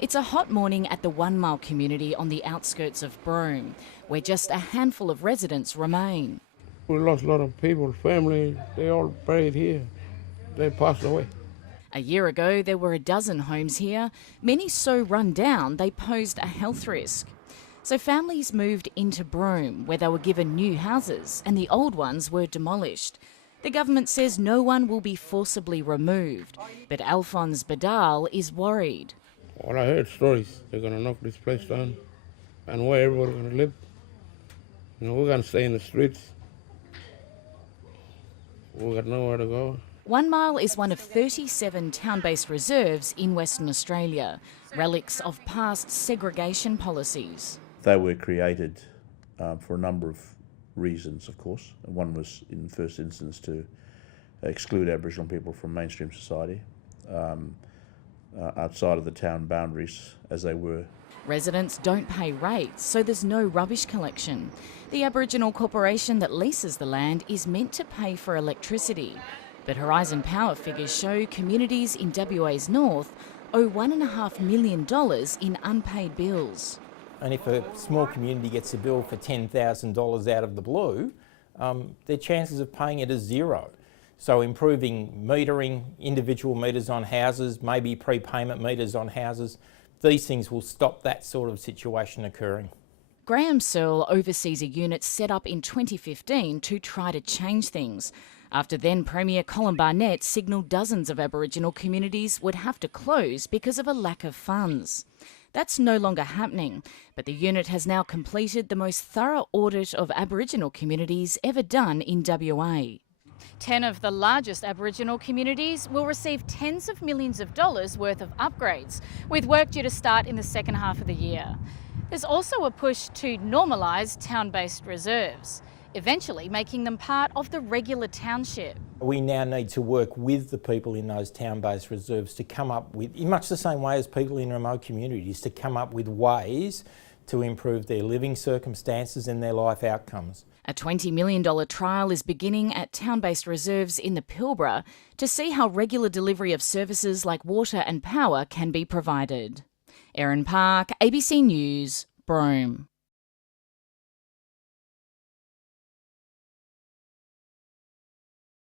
It's a hot morning at the 1 Mile community on the outskirts of Broome, where just a handful of residents remain. We lost a lot of people, family, they all buried here. They passed away. A year ago, there were a dozen homes here, many so run down they posed a health risk. So families moved into Broome, where they were given new houses and the old ones were demolished. The government says no one will be forcibly removed, but Alphonse Badal is worried. Well, I heard stories, they're going to knock this place down and where everybody's going to live. We're going to stay in the streets. We've got nowhere to go. 1 Mile is one of 37 town-based reserves in Western Australia, relics of past segregation policies. They were created for a number of reasons, of course. One was, in the first instance, to exclude Aboriginal people from mainstream society outside of the town boundaries as they were. Residents don't pay rates, so there's no rubbish collection. The Aboriginal corporation that leases the land is meant to pay for electricity. But Horizon Power figures show communities in WA's north owe $1.5 million in unpaid bills. And if a small community gets a bill for $10,000 out of the blue, their chances of paying it is zero. So improving metering, individual meters on houses, maybe prepayment meters on houses, these things will stop that sort of situation occurring. Graham Searle oversees a unit set up in 2015 to try to change things, after then Premier Colin Barnett signalled dozens of Aboriginal communities would have to close because of a lack of funds. That's no longer happening, but the unit has now completed the most thorough audit of Aboriginal communities ever done in WA. 10 of the largest Aboriginal communities will receive tens of millions of dollars worth of upgrades, with work due to start in the second half of the year. There's also a push to normalise town-based reserves, eventually making them part of the regular township. We now need to work with the people in those town-based reserves to come up with, in much the same way as people in remote communities, to come up with ways to improve their living circumstances and their life outcomes. A $20 million trial is beginning at town-based reserves in the Pilbara to see how regular delivery of services like water and power can be provided. Erin Park, ABC News, Broome.